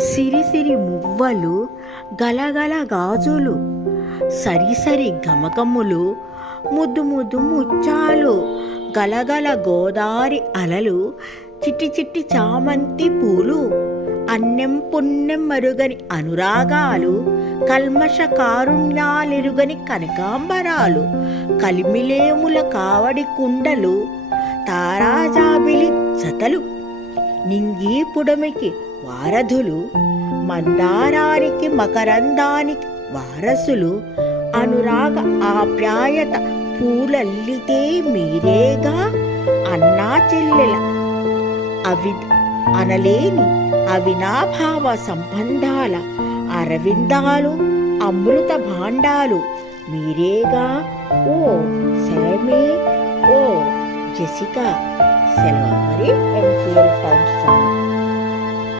సిరిసిరి మువ్వలు గలగల గాజులు సరిసరి గమకములు ముద్దు ముద్దు ముచ్చాలు గలగల గోదారి అలలు చిట్టి చిట్టి చామంతి పూలు అన్నెం పుణ్యం మరుగని అనురాగాలు కల్మష కారుణ్యాలెరుగని కనకాంబరాలు కలిమిలేముల కావడి కుండలు తారాజాబిలి జతలు నింగి పుడమికి వారధులు మందారానికి మకరందానికి వారసులు అనురాగ ఆప్యాయత పూలల్లితే మీరేగా అన్నా చెల్లెల. అవి అనలేని అవినాభావ సంబంధాల అరవిందాలు అమృత భాండాలు మీరేగా? ఓ సెలమే ఓ జెసికా సెలవు.